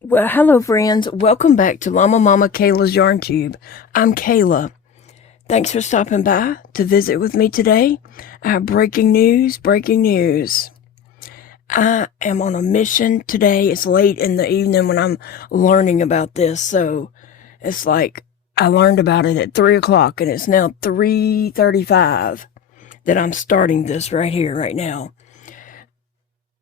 Well, hello friends. Welcome back to Llama Mama Kayla's Yarn Tube. I'm Kayla. Thanks for stopping by to visit with me today. I have breaking news. I am on a mission today. It's late in the evening when I'm learning about this, so it's like I learned about it at 3 o'clock and it's now 3:35 that I'm starting this right here, right now.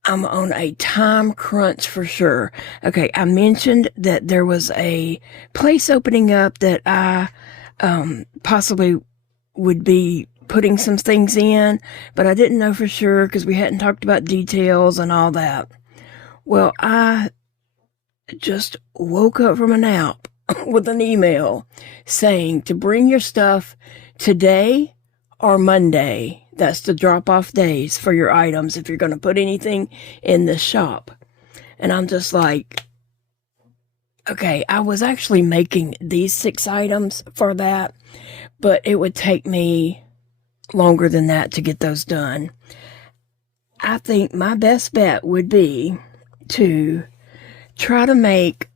I'm on a time crunch for sure. Okay, I mentioned that there was a place opening up that I possibly would be putting some things in, but I didn't know for sure because we hadn't talked about details and all that. Well, I just woke up from a nap with an email saying to bring your stuff today or Monday. That's the drop-off days for your items if you're going to put anything in the shop. And I'm just like, okay, I was actually making these 6 items for that, but it would take me longer than that to get those done. I think my best bet would be to try to make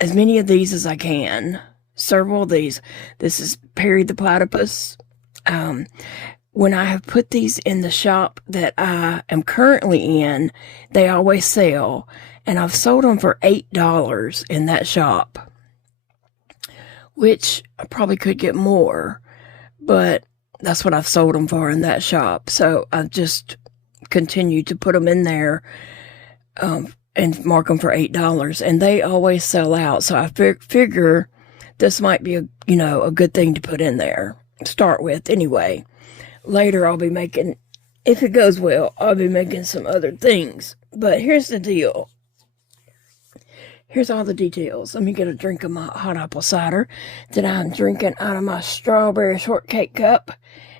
as many of these as I can. Several of these. This is Perry the Platypus. When I have put these in the shop that I am currently in, they always sell. And I've sold them for $8 in that shop, which I probably could get more, but that's what I've sold them for in that shop. So I've just continued to put them in there and mark them for $8. And they always sell out. So I figure this might be a good thing to put in there. Start with anyway. Later I'll be making, if it goes well, I'll be making some other things. But here's the deal. Here's all the details. Let me get a drink of my hot apple cider that I'm drinking out of my strawberry shortcake cup.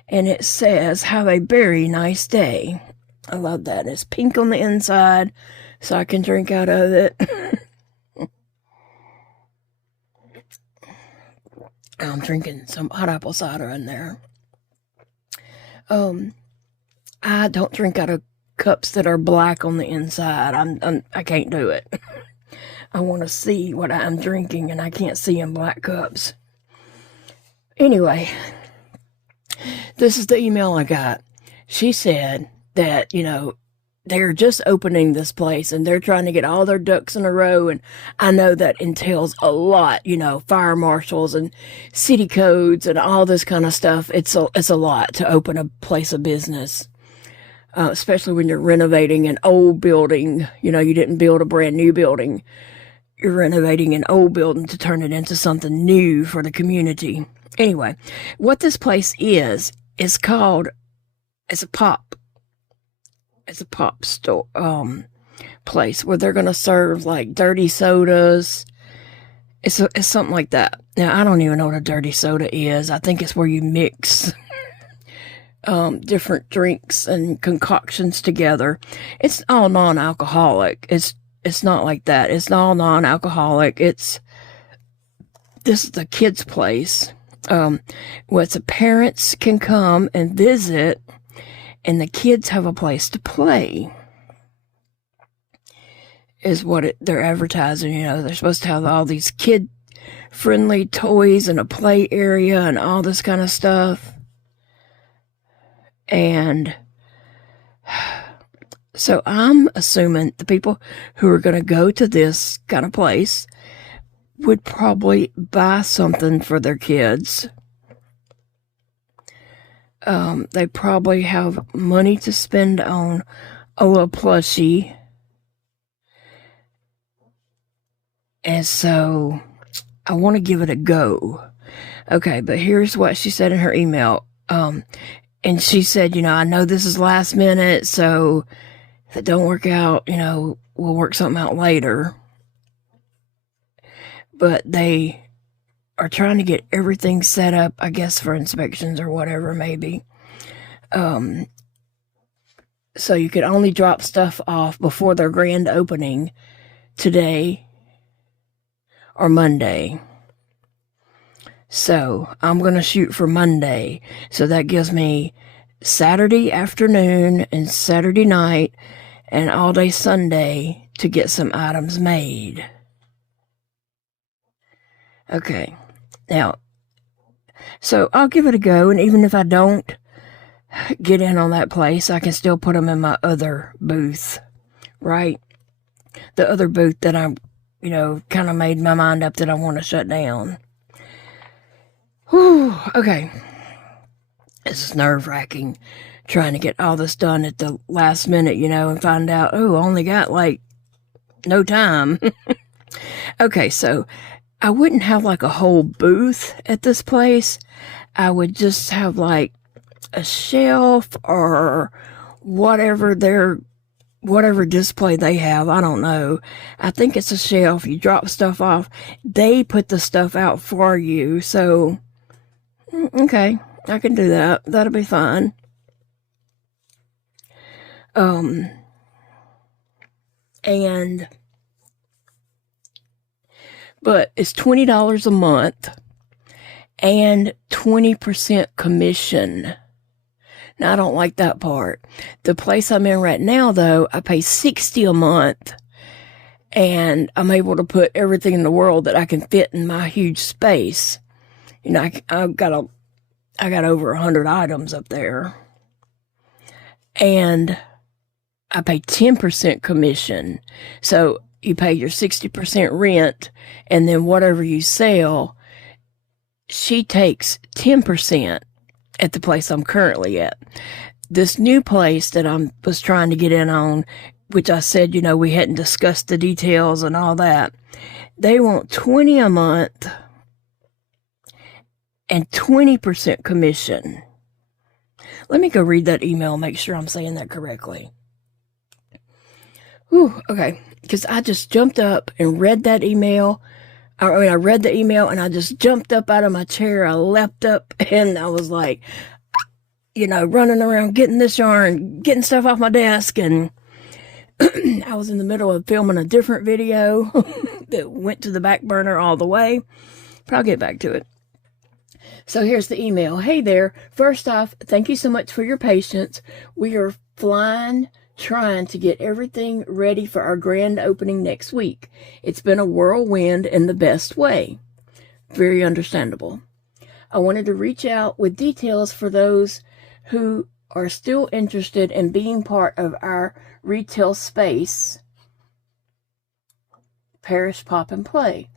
And it says, have a very nice day. I love that. It's pink on the inside, so I can drink out of it. I'm drinking some hot apple cider in there. I don't drink out of cups that are black on the inside. I can't do it. I want to see what I'm drinking, and I can't see in black cups. Anyway, this is the email I got. She said that, they're just opening this place and they're trying to get all their ducks in a row. And I know that entails a lot, fire marshals and city codes and all this kind of stuff. It's a lot to open a place of business, especially when you're renovating an old building. You didn't build a brand new building. You're renovating an old building to turn it into something new for the community. Anyway, what this place is called, it's a pop store, place where they're going to serve like dirty sodas. It's something like that. Now, I don't even know what a dirty soda is. I think it's where you mix different drinks and concoctions together. It's all non-alcoholic. It's not like that. It's all non-alcoholic. This is the kids' place. Where the parents can come and visit, and the kids have a place to play, is what they're advertising. They're supposed to have all these kid-friendly toys and a play area and all this kind of stuff. And so I'm assuming the people who are going to go to this kind of place would probably buy something for their kids. They probably have money to spend on a little plushie. And so I want to give it a go. Okay, but here's what she said in her email. And she said, I know this is last minute, so if it don't work out, we'll work something out later. But they are trying to get everything set up, I guess, for inspections or whatever, maybe. So you could only drop stuff off before their grand opening today or Monday. So I'm going to shoot for Monday. So that gives me Saturday afternoon and Saturday night and all day Sunday to get some items made. Okay. Now, so I'll give it a go, and even if I don't get in on that place, I can still put them in my other booth, right? The other booth that I, kind of made my mind up that I want to shut down. Whew, okay. It's nerve-wracking trying to get all this done at the last minute, and find out, I only got no time. Okay, so I wouldn't have a whole booth at this place. I would just have a shelf or whatever display they have. I don't know. I think it's a shelf. You drop stuff off. They put the stuff out for you. So, okay, I can do that. That'll be fine. But it's $20 a month and 20% commission. Now, I don't like that part. The place I'm in right now, though, I pay $60 a month, and I'm able to put everything in the world that I can fit in my huge space. I got over 100 items up there, and I pay 10% commission. So you pay your 60% rent, and then whatever you sell, she takes 10% at the place I'm currently at. This new place that I was trying to get in on, which I said, we hadn't discussed the details and all that, they want $20 a month and 20% commission. Let me go read that email and make sure I'm saying that correctly. Whew, okay, because I just jumped up and read that email. I read the email and I just jumped up out of my chair. I leapt up and I was running around getting this yarn, getting stuff off my desk. And I was in the middle of filming a different video that went to the back burner all the way. But I'll get back to it. So here's the email. Hey there. First off, thank you so much for your patience. We are flying, trying to get everything ready for our grand opening next week. It's been a whirlwind in the best way. Very understandable. I wanted to reach out with details for those who are still interested in being part of our retail space, Parish Pop and Play.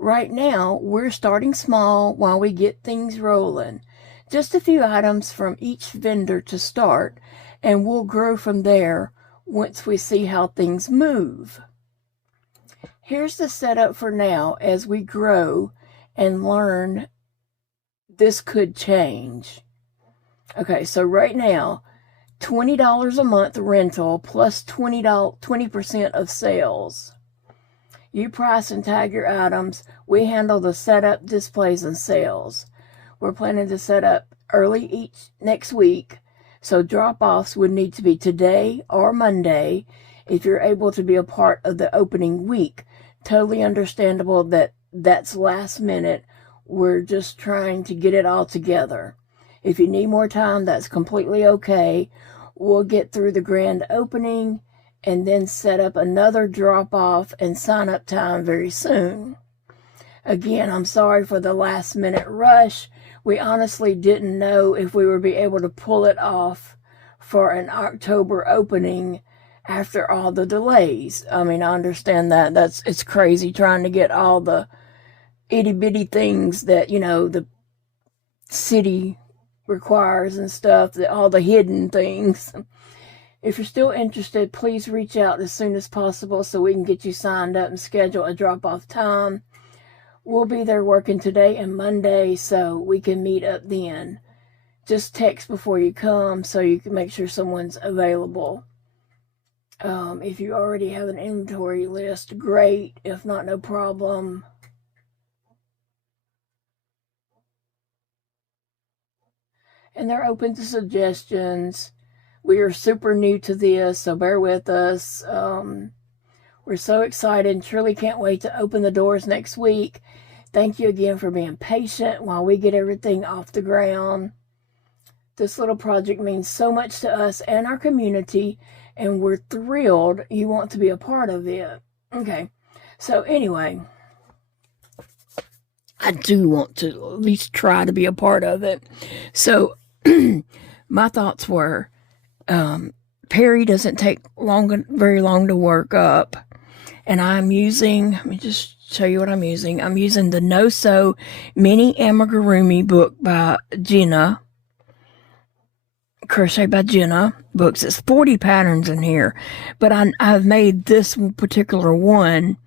Right now, we're starting small while we get things rolling. Just a few items from each vendor to start, and we'll grow from there once we see how things move. Here's the setup for now. As we grow and learn, this could change. Okay, so right now, $20 a month rental plus 20% of sales. You price and tag your items. We handle the setup, displays, and sales. We're planning to set up early next week, so drop-offs would need to be today or Monday if you're able to be a part of the opening week. Totally understandable that that's last minute. We're just trying to get it all together. If you need more time, that's completely okay. We'll get through the grand opening and then set up another drop-off and sign-up time very soon. Again, I'm sorry for the last-minute rush. We honestly didn't know if we would be able to pull it off for an October opening after all the delays. I understand that. It's crazy trying to get all the itty-bitty things that, the city requires and stuff, all the hidden things. If you're still interested, please reach out as soon as possible so we can get you signed up and schedule a drop-off time. We'll be there working today and Monday, so we can meet up then. Just text before you come so you can make sure someone's available. If you already have an inventory list, great. If not, no problem. And they're open to suggestions. We are super new to this, so bear with us. We're so excited and truly can't wait to open the doors next week. Thank you again for being patient while we get everything off the ground. This little project means so much to us and our community, and we're thrilled you want to be a part of it. Okay, so anyway, I do want to at least try to be a part of it. So my thoughts were, Perry doesn't take very long to work up. And I'm using, let me just show you what I'm using. I'm using the No Sew Mini Amigurumi book by Jenna. Crochet by Jenna books. It's 40 patterns in here. But I've made this particular one,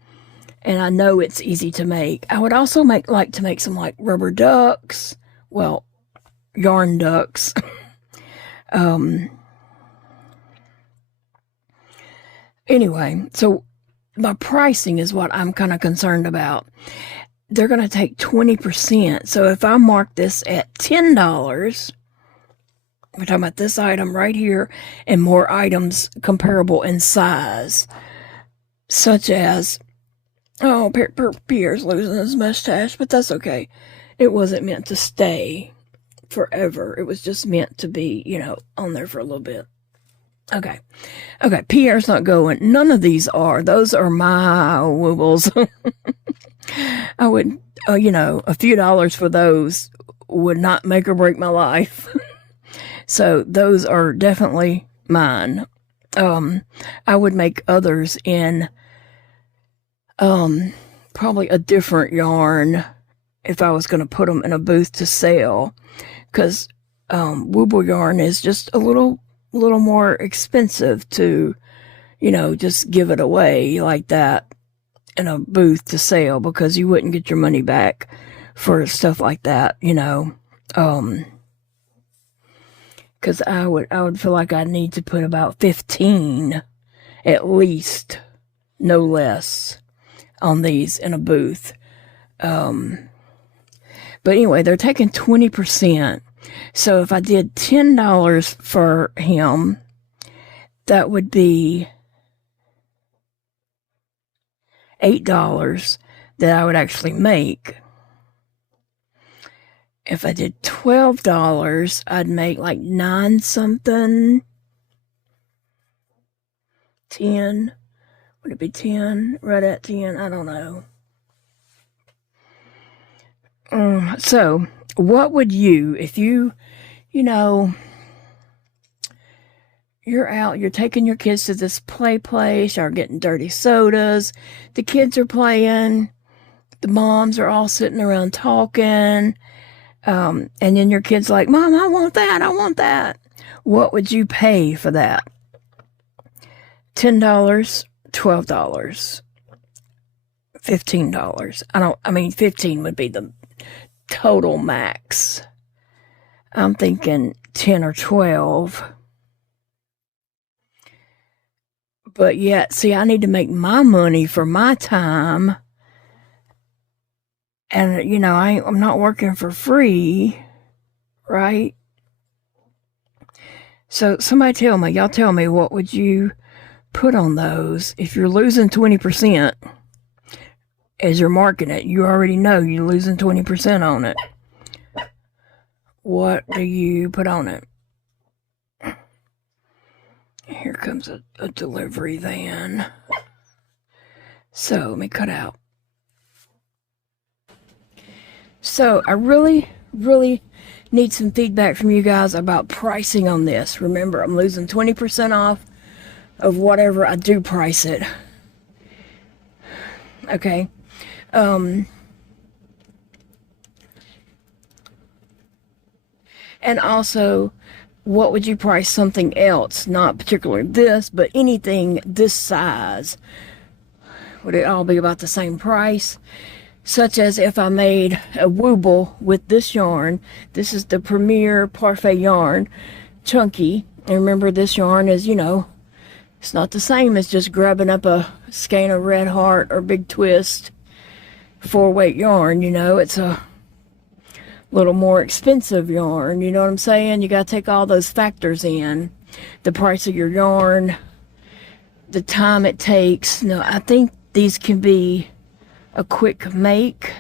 and I know it's easy to make. I would also like to make some like rubber ducks. Well, yarn ducks. Anyway, so my pricing is what I'm kind of concerned about. They're going to take 20%. So if I mark this at $10, we're talking about this item right here and more items comparable in size, such as, oh, Pierre's losing his mustache, but that's okay. It wasn't meant to stay forever. It was just meant to be, on there for a little bit. Okay, Pierre's not going. None of these are. Those are my wibbles. I would, a few dollars for those would not make or break my life. So those are definitely mine. I would make others in probably a different yarn if I was going to put them in a booth to sell, because wooble yarn is just a little more expensive to, just give it away like that in a booth to sell, because you wouldn't get your money back for stuff like that, because I would feel like I need to put about 15 at least, no less, on these in a booth. But anyway, they're taking 20%. So if I did $10 for him, that would be $8 that I would actually make. If I did $12, I'd make like 9 something. 10. Would it be 10? Right at 10? I don't know. So, what would you, if you're out, you're taking your kids to this play place, you're getting dirty sodas, the kids are playing, the moms are all sitting around talking, and then your kid's like, Mom, I want that. What would you pay for that? $10, $12, $15. 15 would be the total max. I'm thinking 10 or 12. But yet, see, I need to make my money for my time. And, I'm not working for free, right? So somebody y'all tell me, what would you put on those? If you're losing 20% as you're marking it, you already know you're losing 20% on it. What do you put on it? Here comes a delivery van. So let me cut out. So I really, really need some feedback from you guys about pricing on this. Remember, I'm losing 20% off of whatever I do price it. Okay. And also, what would you price something else? Not particularly this, but anything this size. Would it all be about the same price? Such as if I made a wooble with this yarn. This is the Premier Parfait yarn, chunky. And remember, this yarn is, it's not the same as just grabbing up a skein of Red Heart or Big Twist 4-weight yarn. It's a little more expensive yarn. You know what I'm saying? You got to take all those factors in. The price of your yarn, the time it takes. No, I think these can be a quick make.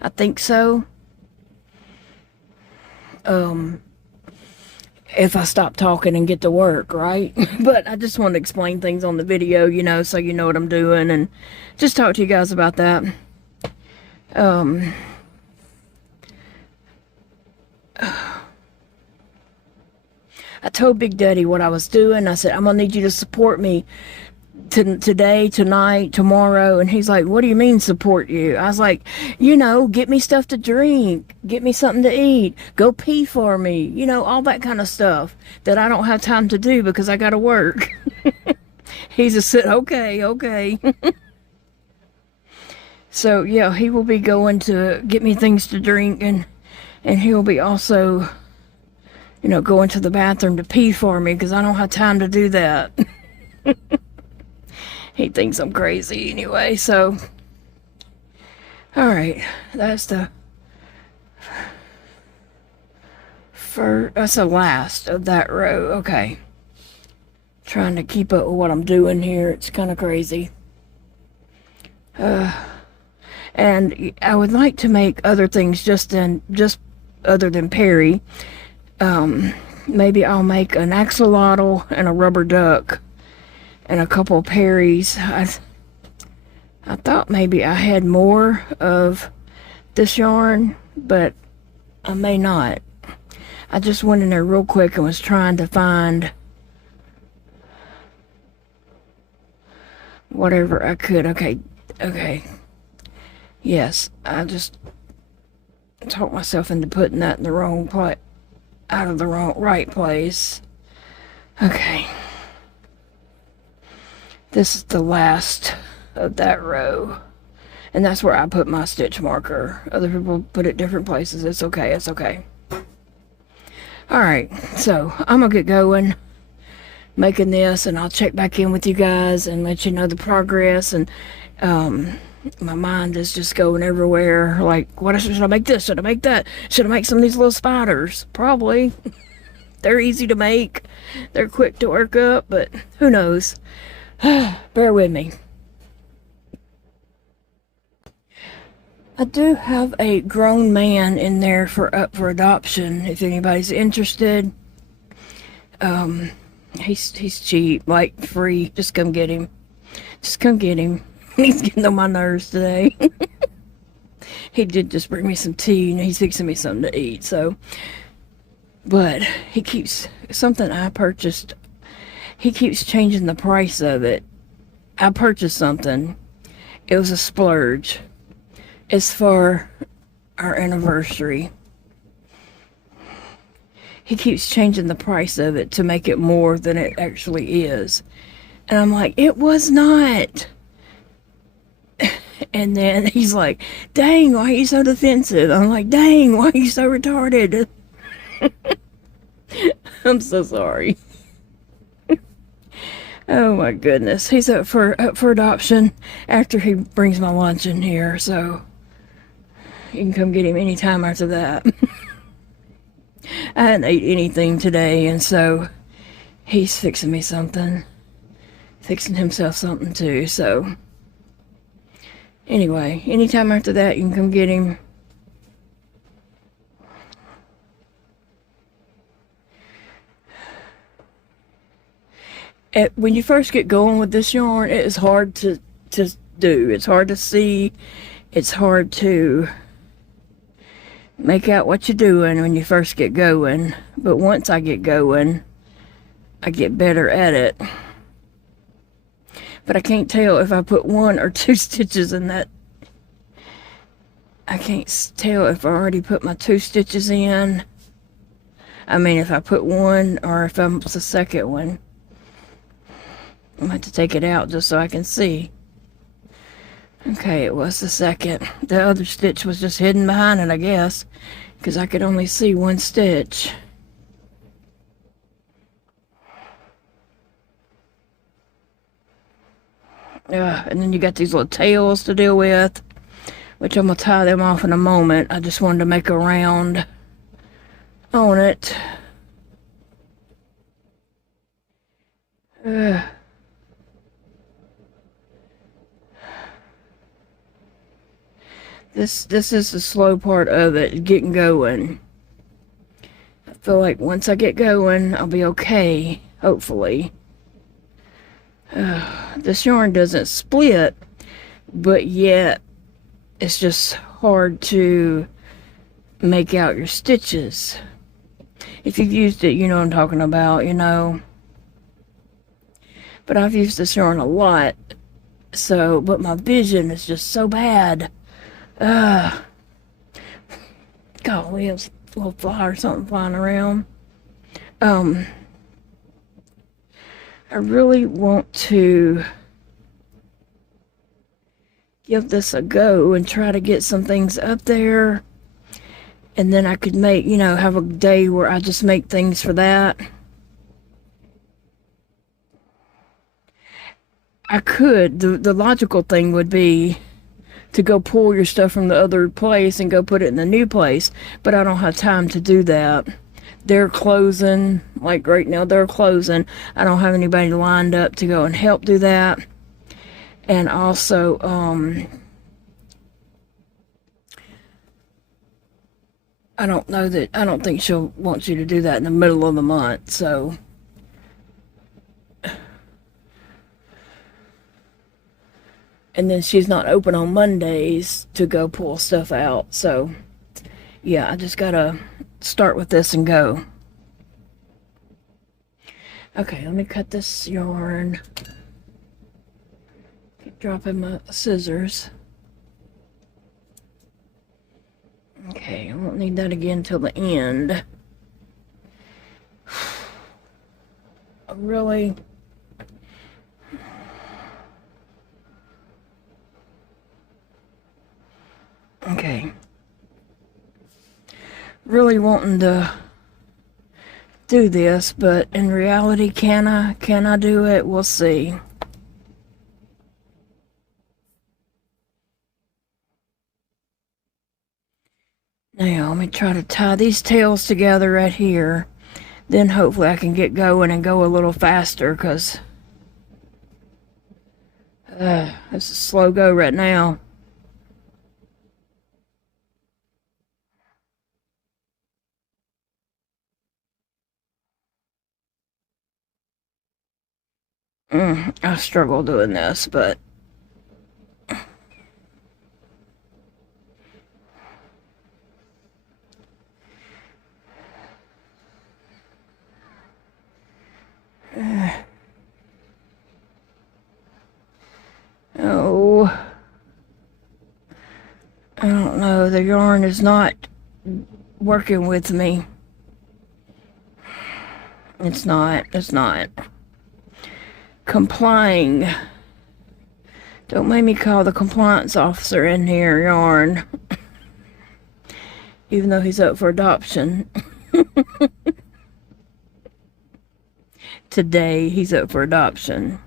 I think so. If I stop talking and get to work, right? But I just want to explain things on the video, so you know what I'm doing, and just talk to you guys about that. I told Big Daddy what I was doing. I said, I'm going to need you to support me today, tonight, tomorrow. And he's like, what do you mean support you? I was like, get me stuff to drink, get me something to eat, go pee for me, all that kind of stuff that I don't have time to do because I got to work. He just said, okay. So yeah, he will be going to get me things to drink, and he'll be also going to the bathroom to pee for me because I don't have time to do that. He thinks I'm crazy anyway, so. Alright, that's the last of that row. Okay. Trying to keep up with what I'm doing here. It's kind of crazy. And I would like to make other things just other than Perry. Maybe I'll make an axolotl and a rubber duck and a couple of Perrys. I thought maybe I had more of this yarn, but I may not. I just went in there real quick and was trying to find whatever I could. Okay. Yes, I just talked myself into putting that in the wrong place, out of the right place. Okay. This is the last of that row. And that's where I put my stitch marker. Other people put it different places. It's okay. Alright, so I'm gonna get going making this, and I'll check back in with you guys and let you know the progress. And my mind is just going everywhere. Like, should I make this? Should I make that? Should I make some of these little spiders? Probably. They're easy to make. They're quick to work up, but who knows? Bear with me. I do have a grown man in there up for adoption if anybody's interested. He's cheap, like free. Just come get him. He's getting on my nerves today. He did just bring me some tea, and he's fixing me something to eat, so. But he keeps, something I purchased, he keeps changing the price of it. I purchased something. It was a splurge. It's for our anniversary. He keeps changing the price of it to make it more than it actually is. And I'm like, it was not. And then he's like, dang, why are you so defensive? I'm like, dang, why are you so retarded? I'm so sorry. Oh my goodness. He's up for adoption after he brings my lunch in here, so you can come get him anytime after that. I hadn't ate anything today, and so he's fixing me something. Fixing himself something too, so anyway, anytime after that you can come get him. When you first get going with this yarn, it is hard to do. It's hard to see. It's hard to make out what you're doing when you first get going. But once I get going, I get better at it. But I can't tell if I put 1 or 2 stitches in that. I can't tell if I already put my 2 stitches in. I mean, if I put 1 or if I'm the second one. I'm going to have to take it out just so I can see. Okay, it was the second. The other stitch was just hidden behind it, I guess, because I could only see 1 stitch. And then you got these little tails to deal with, which I'm going to tie them off in a moment. I just wanted to make a round on it. This is the slow part of it, getting going. I feel like once I get going, I'll be okay, hopefully. This yarn doesn't split, but yet it's just hard to make out your stitches. If you've used it, you know what I'm talking about, you know. But I've used this yarn a lot, so, but my vision is just so bad. Golly, there's a little fly or something flying around. I really want to give this a go and try to get some things up there. And then I could make, you know, have a day where I just make things for that. I could. The logical thing would be to go pull your stuff from the other place and go put it in the new place. But I don't have time to do that. They're closing. Like right now, they're closing. I don't have anybody lined up to go and help do that. And also, I don't think she'll want you to do that in the middle of the month, so. And then she's not open on Mondays to go pull stuff out, so. Yeah, I just gotta start with this and go. Okay, let me cut this yarn. Keep dropping my scissors. Okay, I won't need that again till the end. Really? Okay. Really wanting to do this, but in reality, can I do it? We'll see. Now, let me try to tie these tails together right here. Then hopefully I can get going and go a little faster, because it's a slow go right now. I struggle doing this, but oh, I don't know. The yarn is not working with me. It's not complying. Don't make me call the compliance officer in here, yarn. Even though he's up for adoption. Today, he's up for adoption.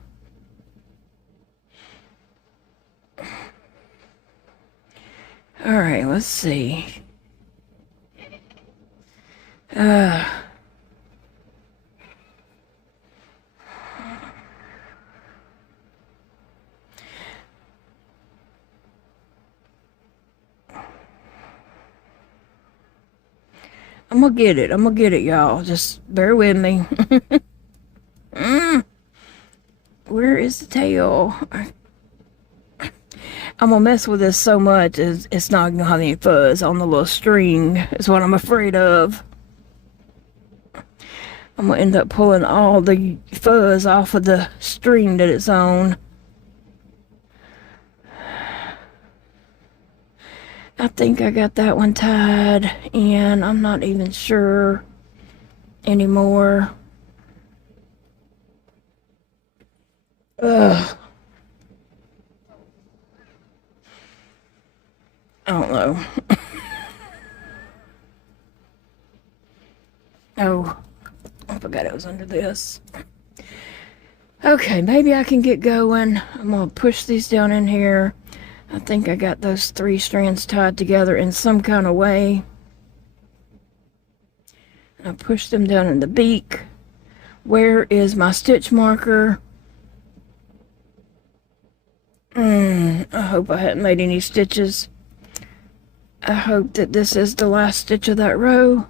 Alright, let's see. I'm gonna get it, y'all. Just bear with me. Where is the tail? I'm gonna mess with this so much, it's not gonna have any fuzz on the little string, is what I'm afraid of. I'm gonna end up pulling all the fuzz off of the string that it's on. I think I got that one tied, and I'm not even sure anymore. Ugh. I don't know. Oh, I forgot it was under this. Okay, maybe I can get going. I'm gonna push these down in here. I think I got those 3 strands tied together in some kind of way. And I push them down in the beak. Where is my stitch marker? I hope I hadn't made any stitches. I hope that this is the last stitch of that row.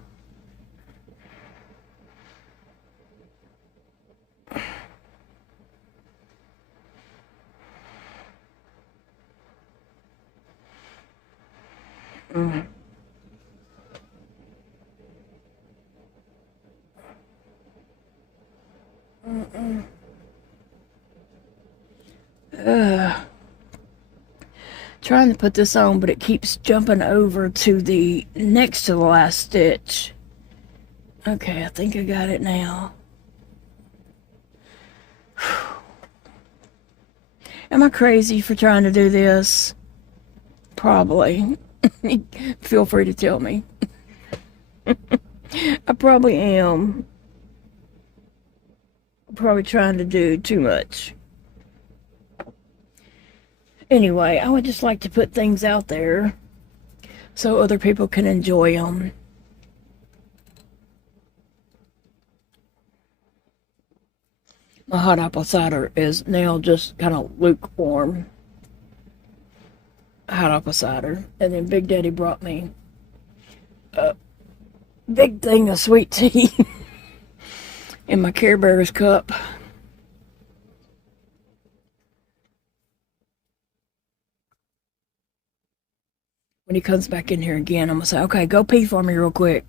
Mm. Mm-mm. Trying to put this on, but it keeps jumping over to the next to the last stitch. Okay, I think I got it now. Am I crazy for trying to do this? Probably. Feel free to tell me. I probably am. Probably trying to do too much. Anyway, I would just like to put things out there so other people can enjoy them. My hot apple cider is now just kind of lukewarm. Hot apple cider. And then Big Daddy brought me a big thing of sweet tea in my Care Bears cup. When he comes back in here again, I'm going to say, okay, go pee for me real quick.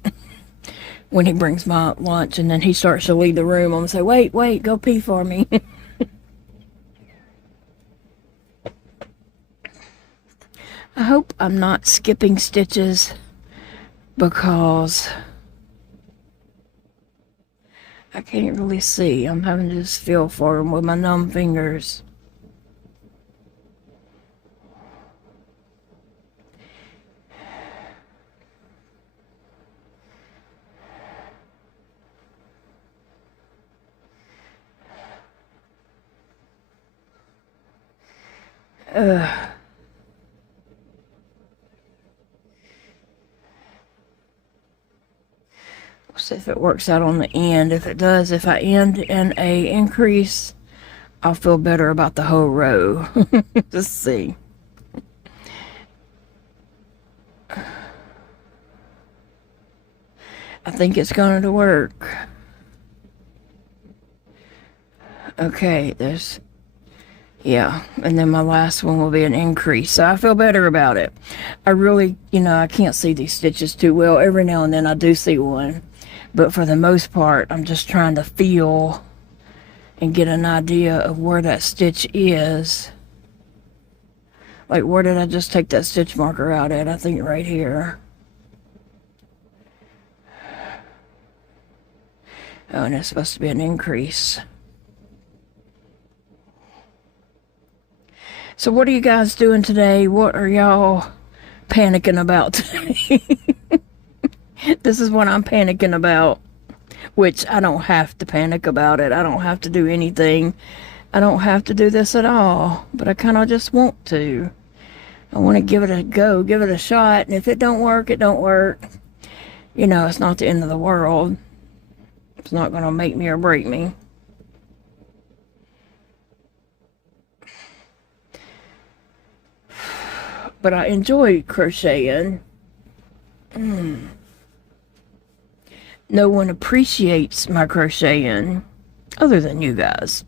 When he brings my lunch, and then he starts to leave the room, I'm going to say, wait, go pee for me. I hope I'm not skipping stitches because I can't really see. I'm having to just feel for them with my numb fingers. We'll see if it works out on the end. If it does, if I end in a increase, I'll feel better about the whole row. Just see. I think it's going to work. Okay, yeah, and then my last one will be an increase, so I feel better about it. I really, I can't see these stitches too well. Every now and then I do see one, but for the most part, I'm just trying to feel and get an idea of where that stitch is. Like, where did I just take that stitch marker out at? I think right here. Oh, and it's supposed to be an increase. So what are you guys doing today? What are y'all panicking about today? This is what I'm panicking about, which I don't have to panic about it. I don't have to do anything. I don't have to do this at all, but I kind of just want to. I want to give it a go, give it a shot, and if it don't work, it don't work. It's not the end of the world. It's not going to make me or break me. But I enjoy crocheting. No one appreciates my crocheting other than you guys.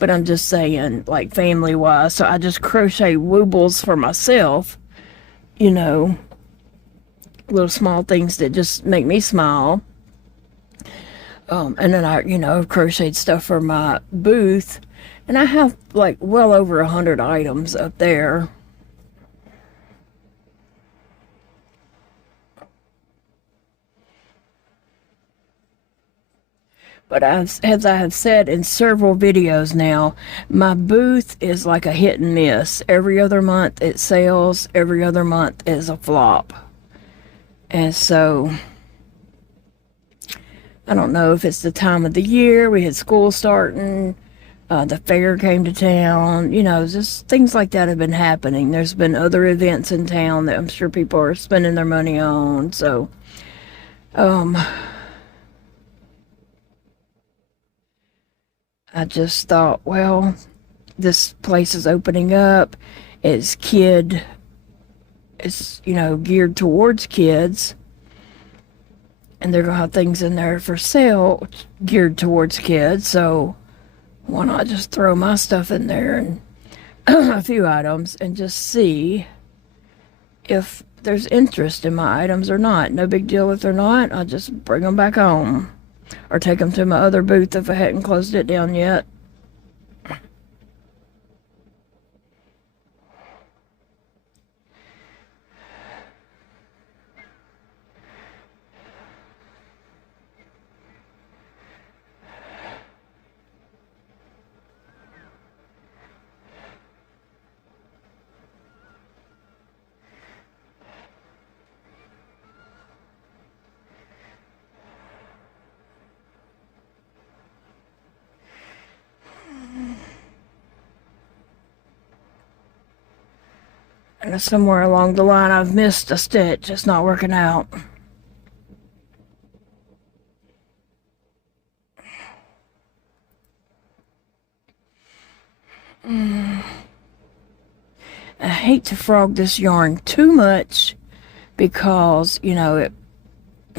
But I'm just saying, like, family-wise, so I just crochet woobles for myself. Little small things that just make me smile. And then I've crocheted stuff for my booth. And I have, like, well over 100 items up there. But as I have said in several videos now, my booth is like a hit and miss. Every other month it sells, every other month is a flop. And so, I don't know if it's the time of the year. We had school starting, the fair came to town, just things like that have been happening. There's been other events in town that I'm sure people are spending their money on. So, I just thought, well, this place is opening up. It's geared towards kids. And they're going to have things in there for sale geared towards kids. So why not just throw my stuff in there and a few items and just see if there's interest in my items or not. No big deal if they're not. I'll just bring them back home or take them to my other booth if I hadn't closed it down yet. And somewhere along the line I've missed a stitch. It's not working out. I hate to frog this yarn too much because, you know, it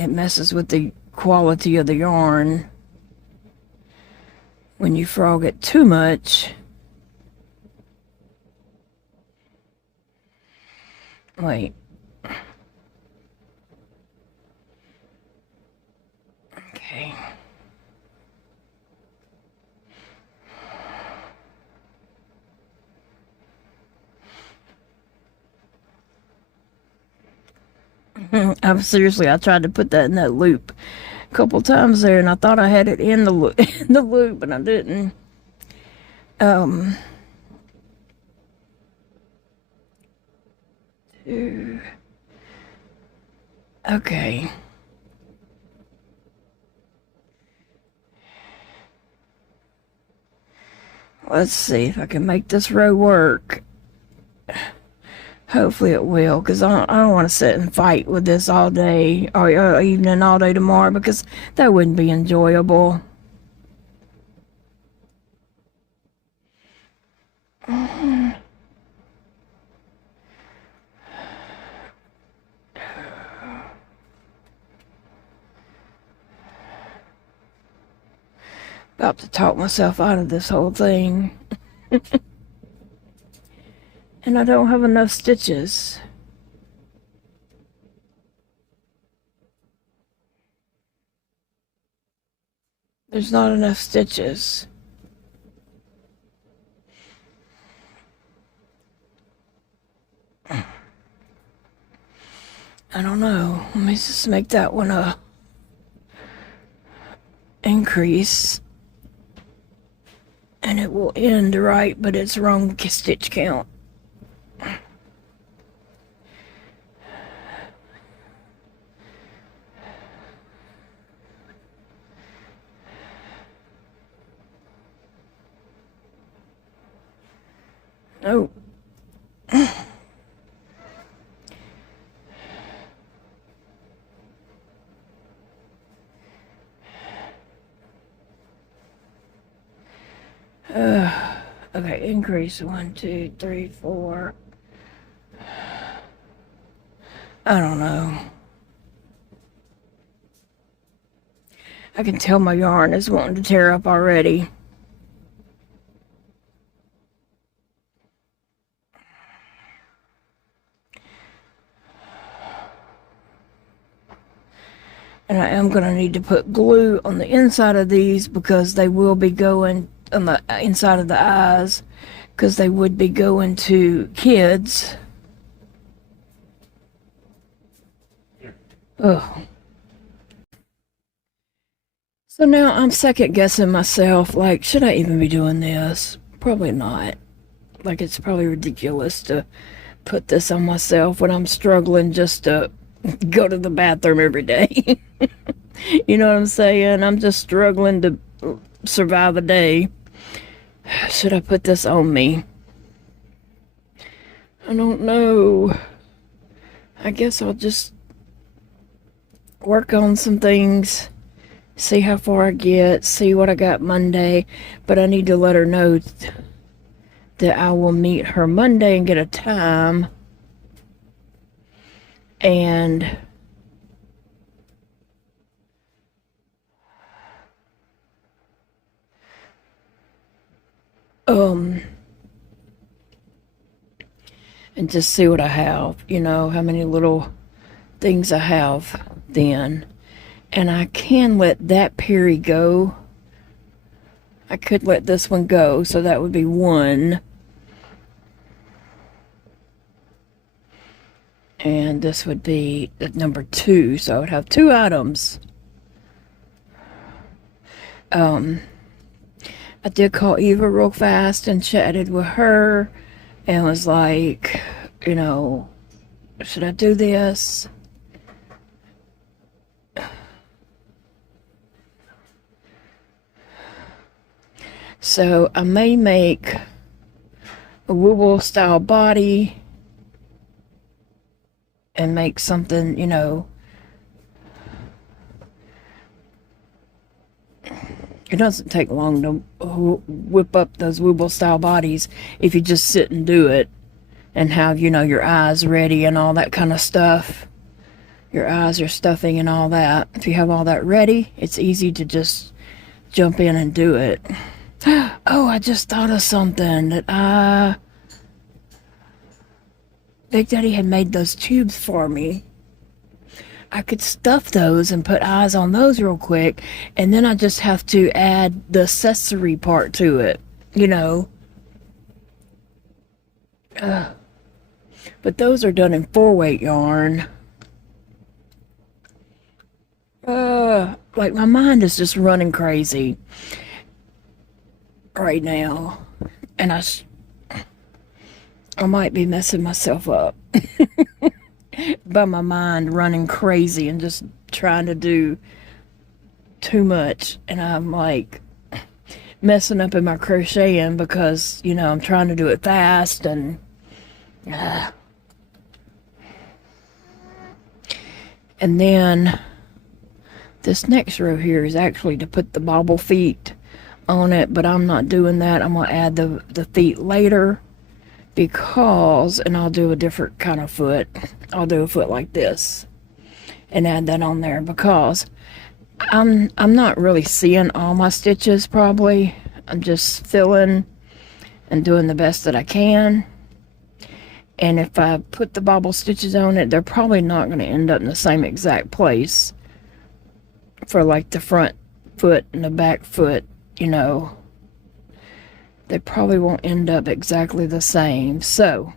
messes with the quality of the yarn when you frog it too much. Wait. Okay. I tried to put that in that loop a couple times there, and I thought I had it in the loop, and I didn't. Okay. Let's see if I can make this row work. Hopefully it will, because I don't want to sit and fight with this all day, or evening, all day tomorrow, because that wouldn't be enjoyable. About to talk myself out of this whole thing. And I don't have enough stitches. There's not enough stitches. I don't know. Let me just make that one a increase. And it will end right, but it's wrong stitch count. Oh. Okay, increase 1, 2, 3, 4. I don't know. I can tell my yarn is wanting to tear up already. And I am going to need to put glue on the inside of these because they will be going on the inside of the eyes, because they would be going to kids. Ugh. So now I'm second guessing myself, like, should I even be doing this? Probably not. Like, it's probably ridiculous to put this on myself when I'm struggling just to go to the bathroom every day. You know what I'm saying? I'm just struggling to survive a day. Should I put this on me? I don't know. I guess I'll just work on some things, see how far I get, see what I got Monday. But I need to let her know that I will meet her Monday and get a time. And and just see what I have, you know, how many little things I have then. And I can let that peri go. I could let this one go, so that would be one. And this would be number 2, so I would have 2 items. I did call Eva real fast and chatted with her and was like, you know, should I do this? So I may make a wooble style body and make something, you know, it doesn't take long to whip up those wooble style bodies if you just sit and do it and have, you know, your eyes ready and all that kind of stuff. Your eyes, your stuffing and all that. If you have all that ready, it's easy to just jump in and do it. Oh, I just thought of something that Big Daddy had made those tubes for me. I could stuff those and put eyes on those real quick, and then I just have to add the accessory part to it, you know. But those are done in 4-weight yarn. Like my mind is just running crazy right now, and I might be messing myself up by my mind running crazy and just trying to do too much, and I'm like messing up in my crocheting because, you know, I'm trying to do it fast and then this next row here is actually to put the bobble feet on it, but I'm not doing that. I'm gonna add the feet later because, and I'll do a different kind of foot. I'll do a foot like this and add that on there because I'm not really seeing all my stitches probably. I'm just filling and doing the best that I can. And if I put the bobble stitches on it, they're probably not going to end up in the same exact place for like the front foot and the back foot, you know. They probably won't end up exactly the same. So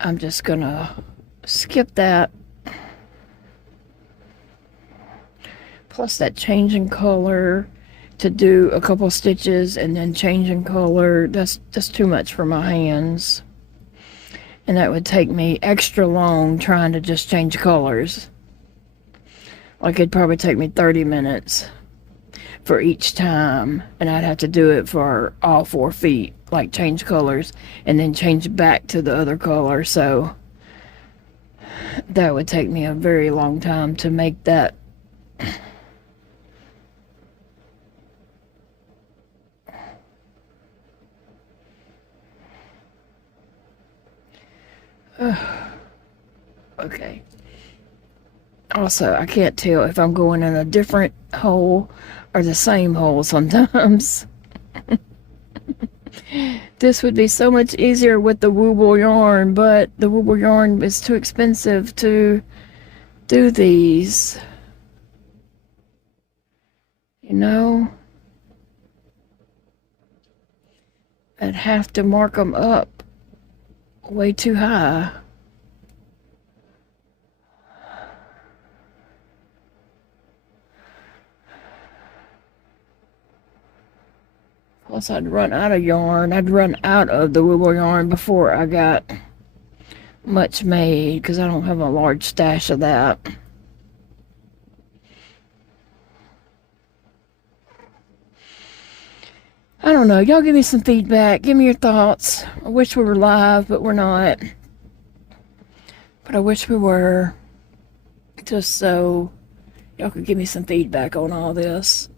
I'm just going to skip that. Plus that change in color to do a couple stitches and then change in color, that's too much for my hands. And that would take me extra long trying to just change colors. Like it'd probably take me 30 minutes for each time, and I'd have to do it for all 4 feet, like change colors and then change back to the other color. So that would take me a very long time to make that. Okay. Also, I can't tell if I'm going in a different hole or the same hole sometimes. This would be so much easier with the wooble yarn, but the wooble yarn is too expensive to do these. You know? I'd have to mark them up way too high. Plus I'd run out of yarn. I'd run out of the wooble yarn before I got much made because I don't have a large stash of that. I don't know. Y'all give me some feedback. Give me your thoughts. I wish we were live, but we're not. But I wish we were. Just so y'all could give me some feedback on all this.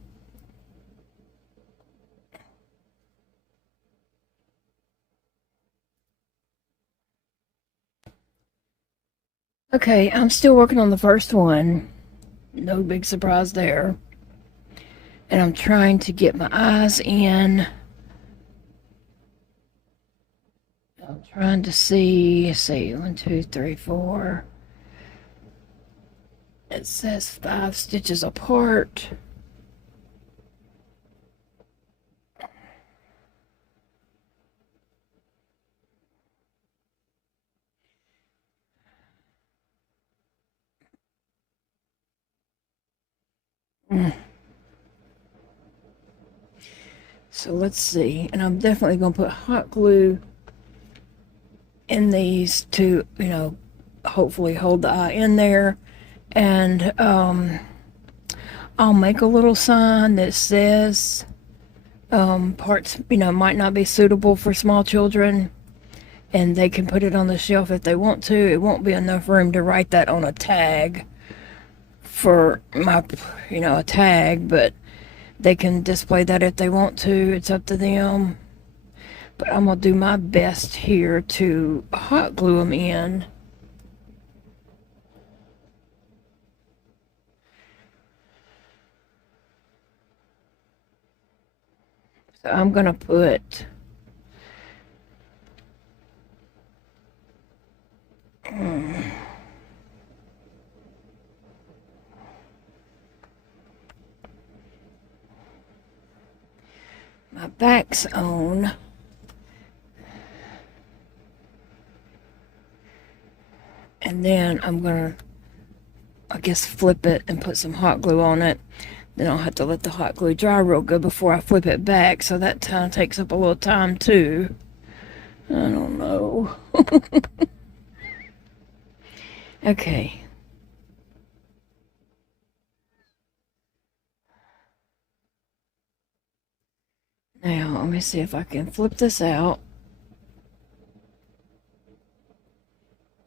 Okay, I'm still working on the first one. No big surprise there. And I'm trying to get my eyes in. I'm trying to see, one, two, three, four. It says 5 stitches apart. So let's see, and I'm definitely going to put hot glue in these to, hopefully hold the eye in there. And I'll make a little sign that says parts, might not be suitable for small children, and they can put it on the shelf if they want to. It won't be enough room to write that on a tag for my, a tag, but they can display that if they want to. It's up to them. But I'm going to do my best here to hot glue them in. So I'm going to put my back's on. And then I'm going to, I guess, flip it and put some hot glue on it. Then I'll have to let the hot glue dry real good before I flip it back. So that time takes up a little time too. I don't know. Okay. Now, let me see if I can flip this out.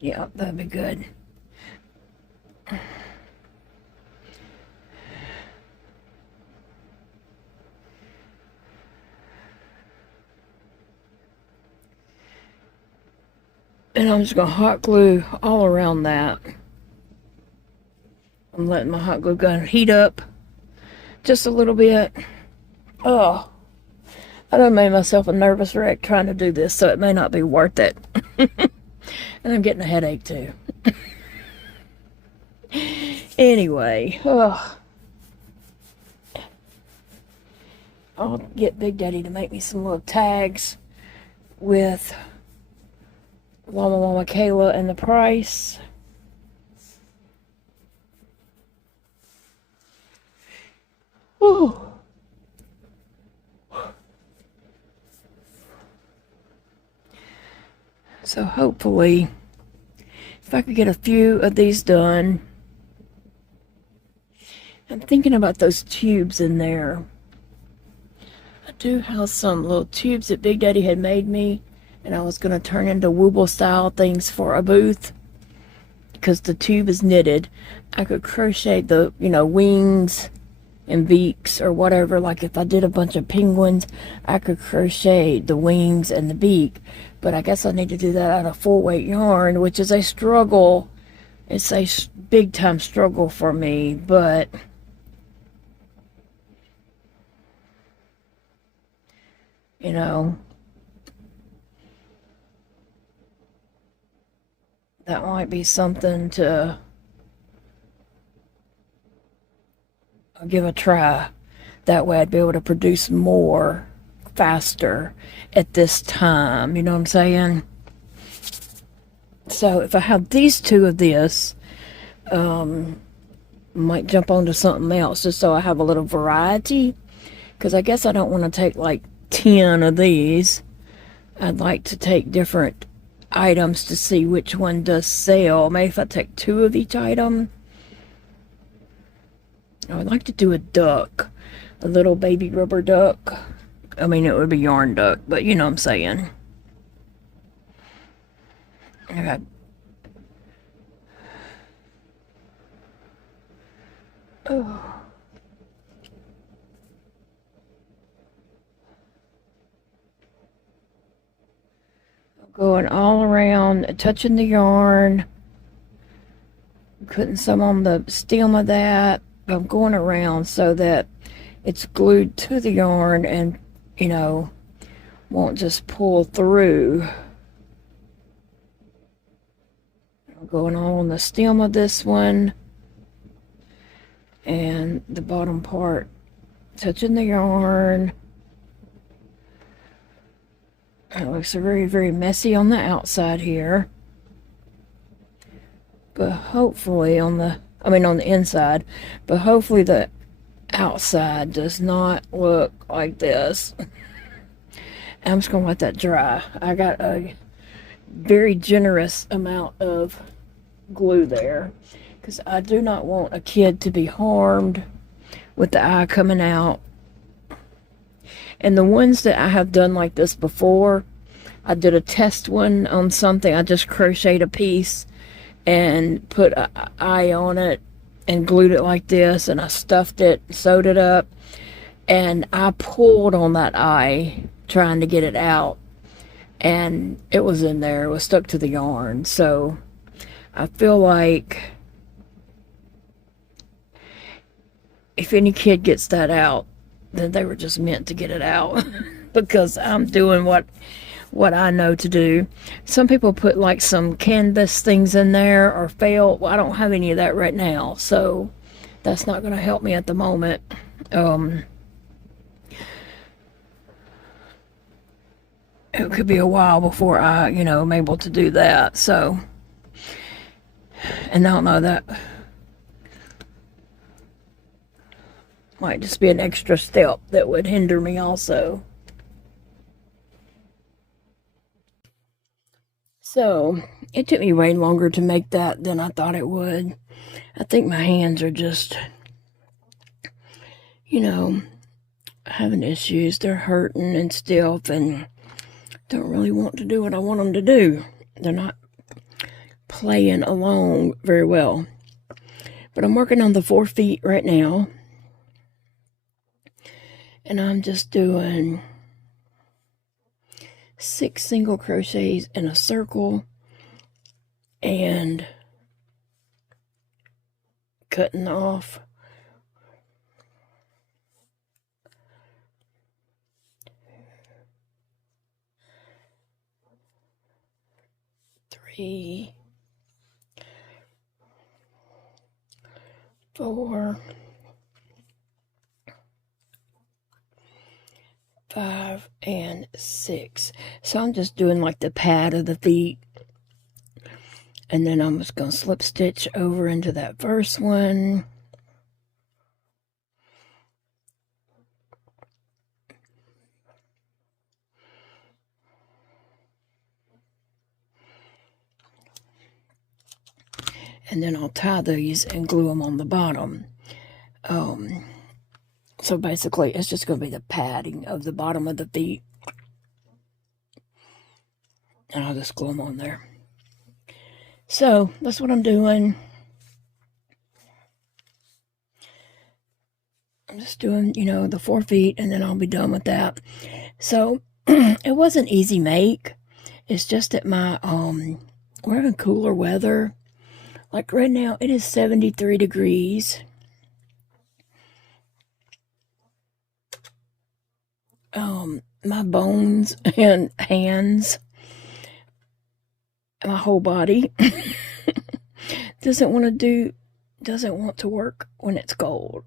Yeah, that'd be good. And I'm just going to hot glue all around that. I'm letting my hot glue gun heat up just a little bit. Oh, I done made myself a nervous wreck trying to do this, so it may not be worth it. And I'm getting a headache too. Anyway, I'll get Big Daddy to make me some little tags with Llama Kayla and the price. Whew. So hopefully, if I could get a few of these done. I'm thinking about those tubes in there. I do have some little tubes that Big Daddy had made me, and I was going to turn into Wooble style things for a booth because the tube is knitted. I could crochet the, wings and beaks or whatever. Like if I did a bunch of penguins, I could crochet the wings and the beak. But I guess I need to do that out of full weight yarn, which is a struggle. It's a big time struggle for me, but that might be something to give a try. That way I'd be able to produce more faster at this time, you know what I'm saying? So if I have these two of this, might jump onto something else just so I have a little variety, because I guess I don't want to take like 10 of these. I'd like to take different items to see which one does sell. Maybe if I take 2 of each item. I would like to do a duck, a little baby rubber duck. I mean, it would be yarn duck, but you know what I'm saying. Okay. Oh. Going all around, touching the yarn, putting some on the stem of that. I'm going around so that it's glued to the yarn and, won't just pull through. going on the stem of this one. And the bottom part touching the yarn. It looks very, very messy on the outside here. But hopefully on the inside. But hopefully the outside does not look like this. I'm just going to let that dry. I got a very generous amount of glue there, because I do not want a kid to be harmed with the eye coming out. And the ones that I have done like this before, I did a test one on something. I just crocheted a piece and put an eye on it and glued it like this, and I stuffed it, sewed it up, and I pulled on that eye trying to get it out, and it was in there. It was stuck to the yarn. So I feel like if any kid gets that out, then they were just meant to get it out. Because I'm doing what I know to do. Some people put like some canvas things in there or felt. Well, I don't have any of that right now, so that's not going to help me at the moment. It could be a while before I, am able to do that. So, and I don't know, that might just be an extra step that would hinder me also. So, it took me way longer to make that than I thought it would. I think my hands are just, having issues. They're hurting and stiff and don't really want to do what I want them to do. They're not playing along very well. But I'm working on the 4 feet right now. And I'm just doing 6 single crochets in a circle and cutting off 3, 4, 5, and 6. So I'm just doing like the pad of the feet, and then I'm just going to slip stitch over into that first one. And then I'll tie these and glue them on the bottom. So basically, it's just going to be the padding of the bottom of the feet. And I'll just glue them on there. So, that's what I'm doing. I'm just doing, the 4 feet, and then I'll be done with that. So, it was an easy make. It's just that we're having cooler weather. Like right now, it is 73 degrees. My bones and hands, my whole body doesn't want to work when it's cold.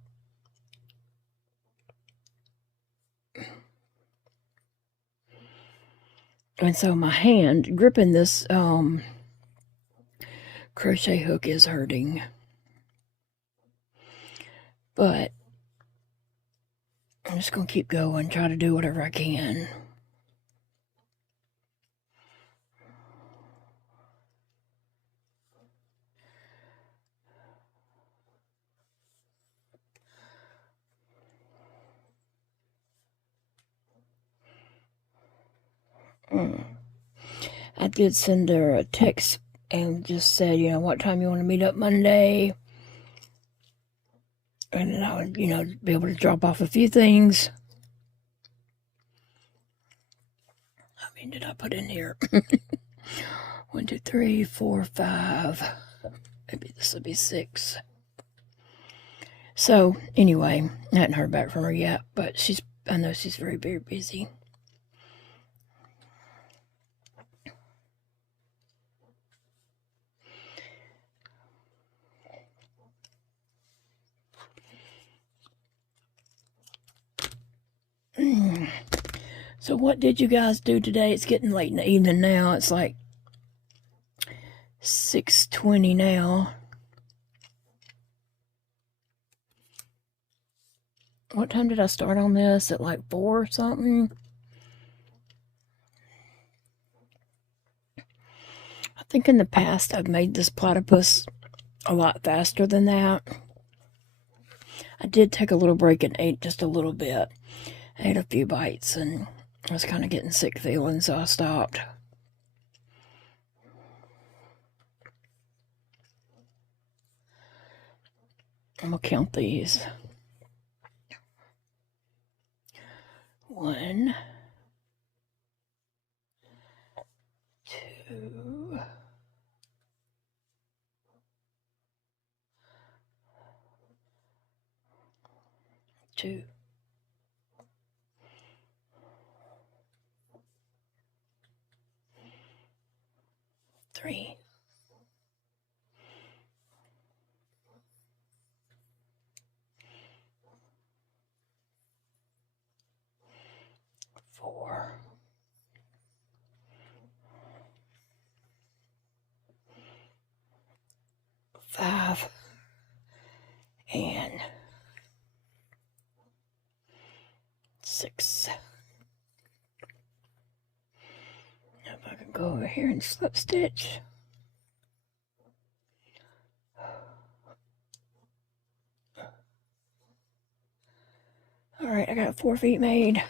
And so my hand gripping this crochet hook is hurting. But I'm just going to keep going, try to do whatever I can. I did send her a text and just said, what time you want to meet up Monday. And then I would, be able to drop off a few things. How many did I put in here? 1, 2, 3, 4, 5. Maybe this will be 6. So, anyway, I hadn't heard back from her yet, but I know she's very, very busy. So what did you guys do today? It's getting late in the evening now. It's like 6:20 now. What time did I start on this? At like 4 or something? I think in the past I've made this platypus a lot faster than that. I did take a little break and ate just a little bit. I ate a few bites and I was kind of getting sick feeling, so I stopped. I'm gonna count these. 1, 2, 2, 3, 4, 5, and 6. Now if I can go over here and slip stitch. Alright, I got 4 feet made.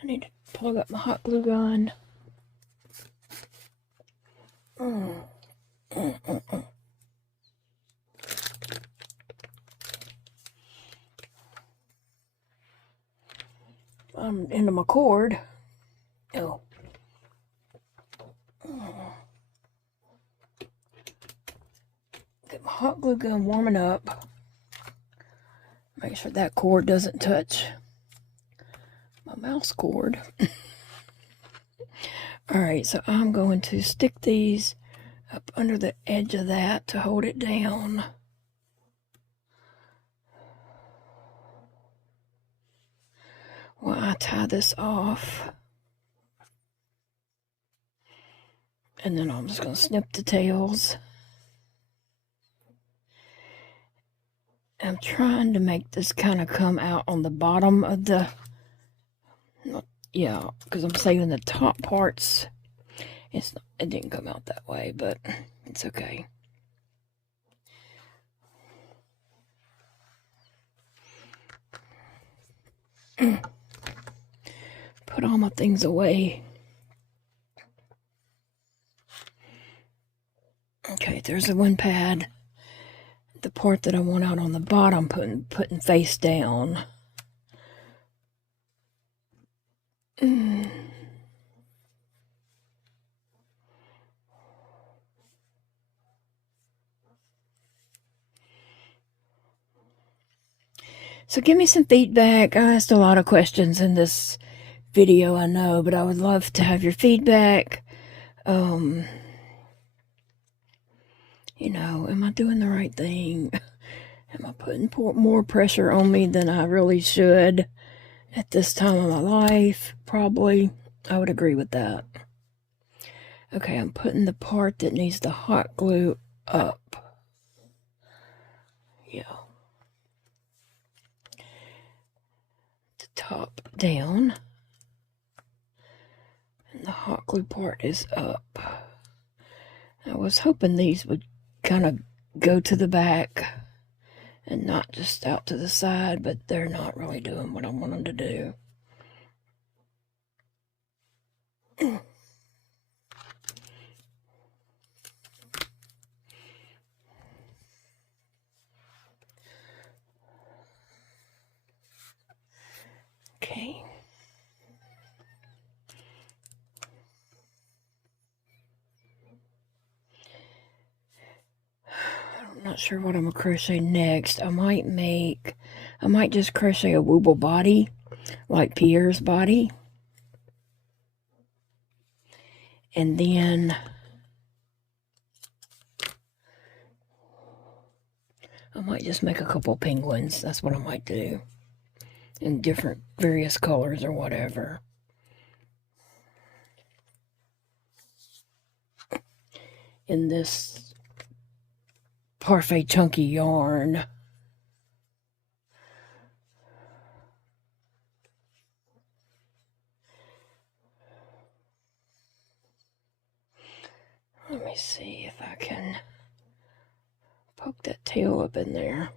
I need to plug up my hot glue gun. I'm into my cord. Oh. Get my hot glue gun warming up. Make sure that cord doesn't touch my mouse cord. Alright, so I'm going to stick these up under the edge of that to hold it down. While I tie this off. And then I'm just going to snip the tails. I'm trying to make this kind of come out on the bottom of the... Yeah, because I'm saving the top parts. It didn't come out that way, but it's okay. Put all my things away. Okay, there's the one pad. The part that I want out on the bottom, putting face down. So give me some feedback. I asked a lot of questions in this video, I know, but I would love to have your feedback. You know, am I doing the right thing? Am I putting more pressure on me than I really should at this time of my life? Probably. I would agree with that. Okay, I'm putting the part that needs the hot glue up. Yeah. The top down. And the hot glue part is up. I was hoping these would kind of go to the back and not just out to the side, but they're not really doing what I want them to do. Okay. I'm not sure what I'm gonna crochet next. I might just crochet a wooble body, like Pierre's body. And then I might just make a couple penguins. That's what I might do. In different, various colors or whatever. In this parfait chunky yarn. Let me see if I can poke that tail up in there.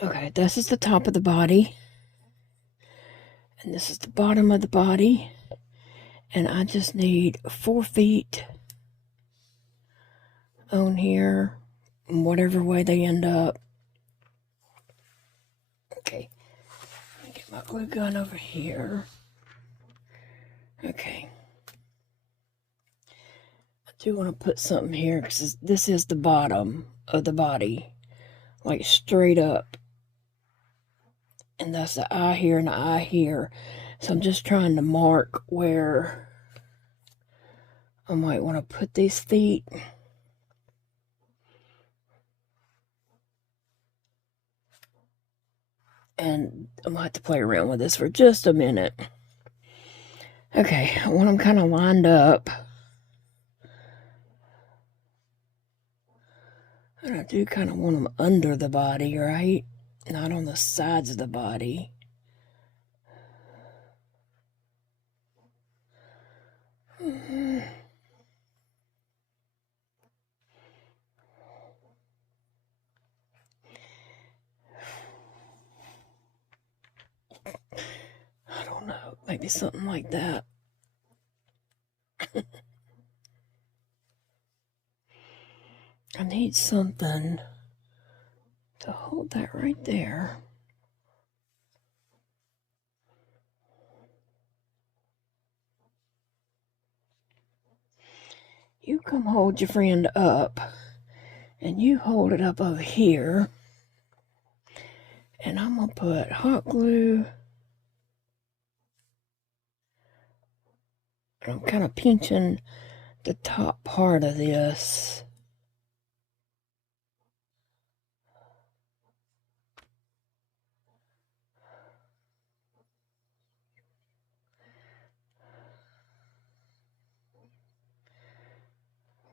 Okay, this is the top of the body. And this is the bottom of the body. And I just need 4 feet on here, whatever way they end up. Okay, let me get my glue gun over here. Okay. I do want to put something here because this is the bottom of the body, like straight up. And that's the eye here and the eye here. So I'm just trying to mark where I might want to put these feet. And I'm going to have to play around with this for just a minute. Okay, I want them kind of lined up. And I do kind of want them under the body, right? Not on the sides of the body. I don't know, maybe something like that. I need something to hold that right there. You come hold your friend up, and you hold it up over here. And I'm going to put hot glue. And I'm kind of pinching the top part of this.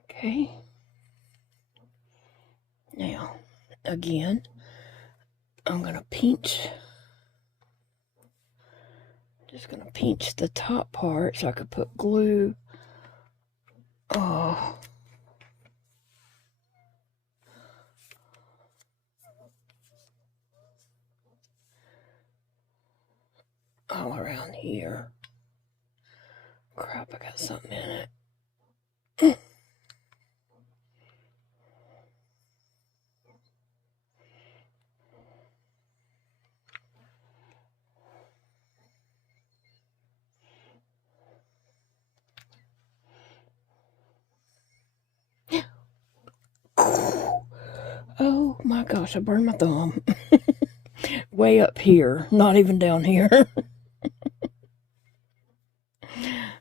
Okay. Now, again, I'm going to pinch. Just going to pinch the top part so I could put glue. Oh. All around here. Crap, I got something in it. Oh my gosh, I burned my thumb. Way up here, not even down here.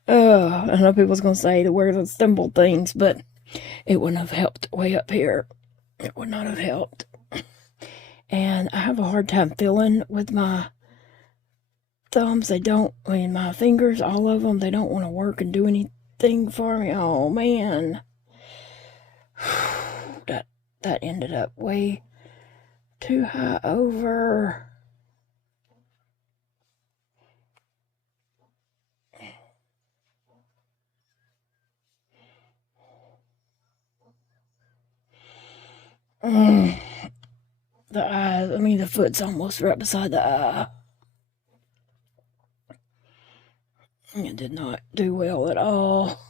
I know people's going to say to wear the symbol things, but it wouldn't have helped way up here. It would not have helped. And I have a hard time feeling with my thumbs. My fingers, all of them, they don't want to work and do anything for me. Oh, man. That ended up way too high over. The foot's almost right beside the eye. It did not do well at all.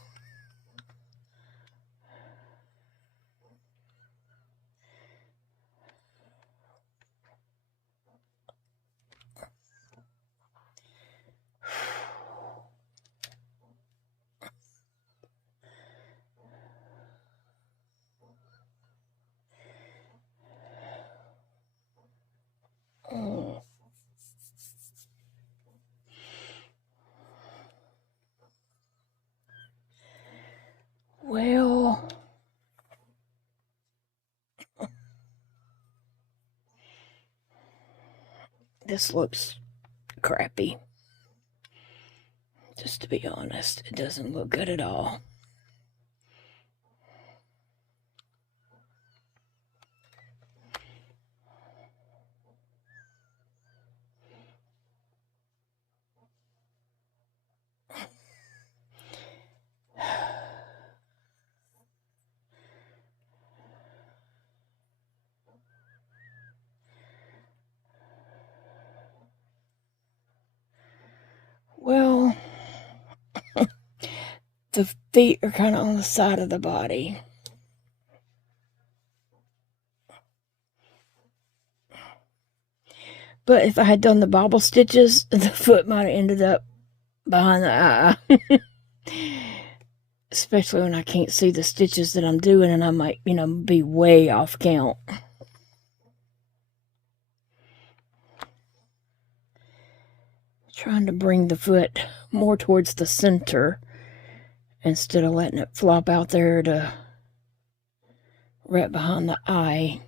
This looks crappy. Just to be honest, it doesn't look good at all. Well, the feet are kind of on the side of the body. But if I had done the bobble stitches, the foot might have ended up behind the eye. Especially when I can't see the stitches that I'm doing and I might, be way off count. Trying to bring the foot more towards the center instead of letting it flop out there to right behind the eye.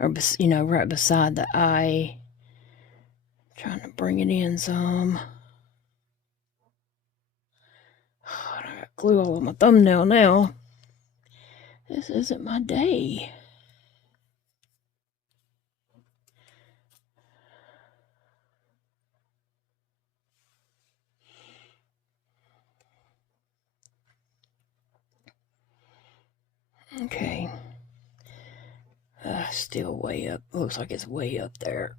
Or, right beside the eye. Trying to bring it in some. Oh, I got glue all on my thumbnail now. This isn't my day. Okay. Still way up. Looks like it's way up there.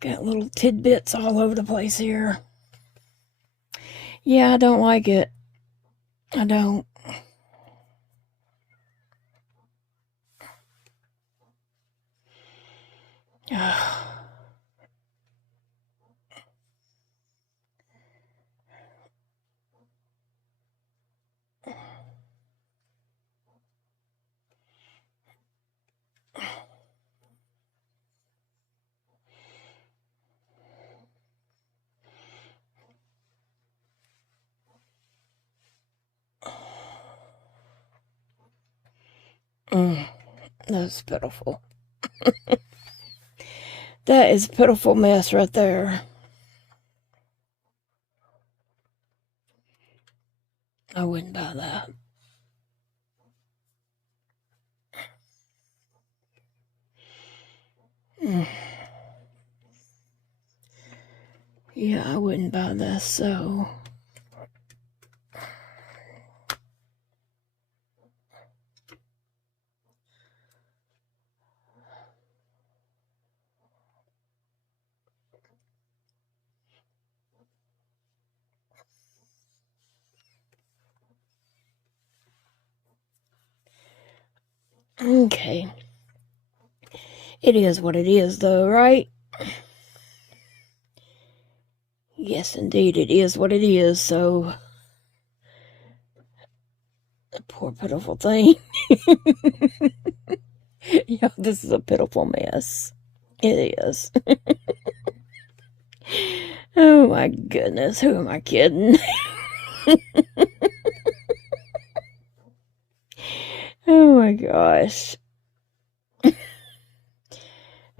Got little tidbits all over the place here. Yeah, I don't like it. I don't. That's pitiful. That is a pitiful mess right there. I wouldn't buy that. Yeah, I wouldn't buy this, so... Okay. It is what it is, though, right? Yes, indeed, it is what it is, so... Poor pitiful thing. Yeah, this is a pitiful mess. It is. Oh my goodness, who am I kidding? Oh my gosh.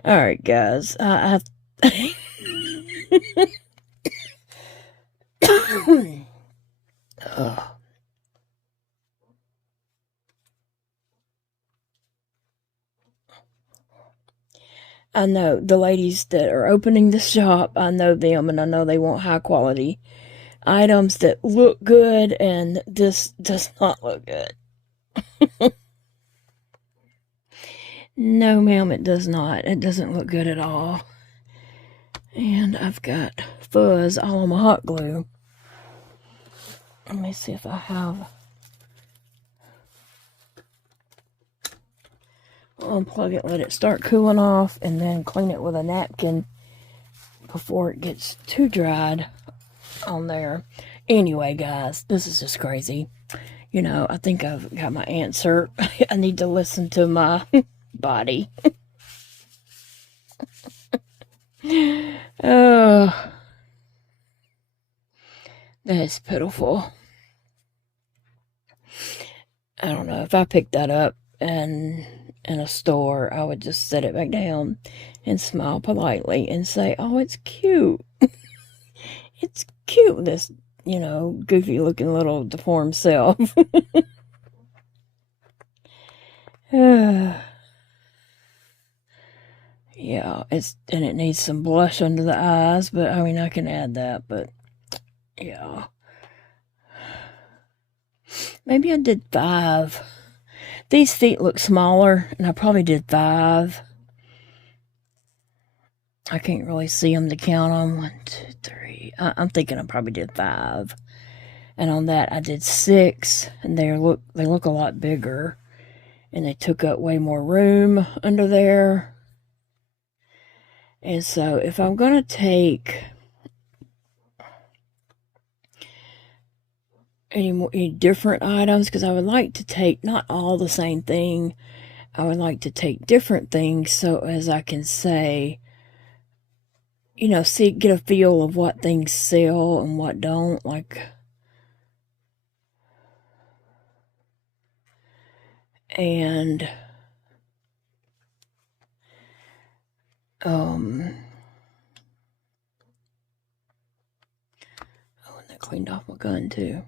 Alright, guys. Oh. I know the ladies that are opening the shop, I know them, and I know they want high quality items that look good, and this does not look good. No, ma'am, it does not. It doesn't look good at all. And I've got fuzz all on my hot glue. Let me see if I have... I'll unplug it, let it start cooling off, and then clean it with a napkin before it gets too dried on there. Anyway, guys, this is just crazy. I think I've got my answer. I need to listen to my body. Oh, that is pitiful. I don't know. If I picked that up and in a store, I would just set it back down and smile politely and say, "Oh, it's cute. It's cute, this, goofy looking little deformed self." Yeah, it needs some blush under the eyes, but I mean, I can add that, but yeah. Maybe I did 5. These feet look smaller, and I probably did 5. I can't really see them to count them. 1, 2, 3. I'm thinking I probably did 5. And on that, I did 6, and they look a lot bigger, and they took up way more room under there. And so, if I'm gonna take any different items, because I would like to take not all the same thing, I would like to take different things so as I can say, get a feel of what things sell and what don't, and and that cleaned off my gun too.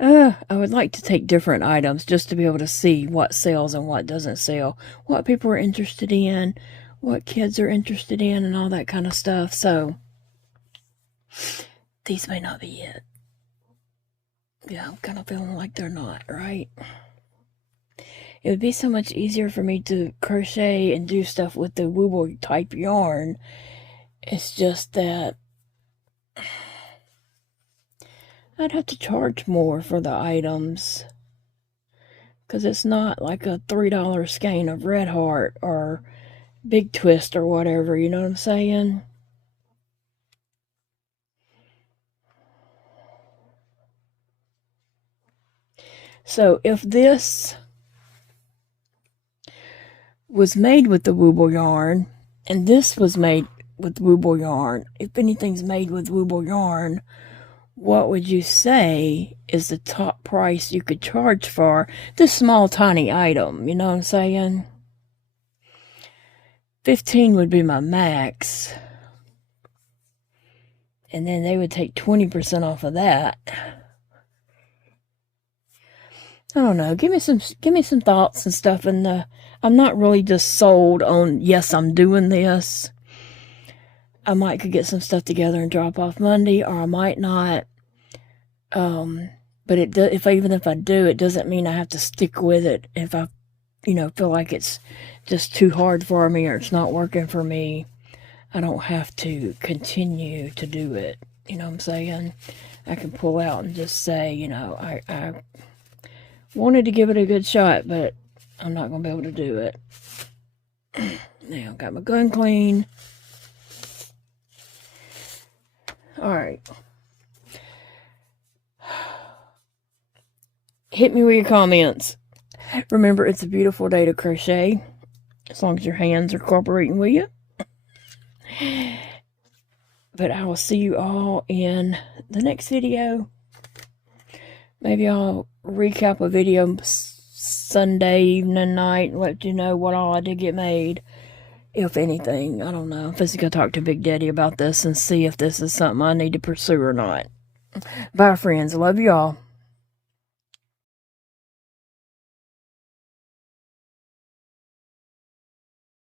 I would like to take different items just to be able to see what sells and what doesn't sell, what people are interested in, what kids are interested in, and all that kind of stuff. So, these may not be it. Yeah, I'm kind of feeling like they're not, right? It would be so much easier for me to crochet and do stuff with the wooble type yarn. It's just that I'd have to charge more for the items, because it's not like a $3 skein of Red Heart or Big Twist or whatever, you know what I'm saying? So if this was made with the wooble yarn, and this was made with wooble yarn, if anything's made with wooble yarn, what would you say is the top price you could charge for this small tiny item? You know what I'm saying? 15 would be my max, and then they would take 20% off of that. I don't know. Give me some thoughts and stuff. And I'm not really just sold on, yes, I'm doing this. I might could get some stuff together and drop off Monday, or I might not. But even if I do, it doesn't mean I have to stick with it. If I, feel like it's just too hard for me or it's not working for me, I don't have to continue to do it. You know what I'm saying? I can pull out and just say, I wanted to give it a good shot, but I'm not going to be able to do it. Now, I've got my gun clean. Alright. Hit me with your comments. Remember, it's a beautiful day to crochet, as long as your hands are cooperating with you. But I will see you all in the next video. Maybe I'll recap a video Sunday evening, night, and let you know what all I did get made. If anything, I don't know. I'm just going to talk to Big Daddy about this and see if this is something I need to pursue or not. Bye, friends. Love you all.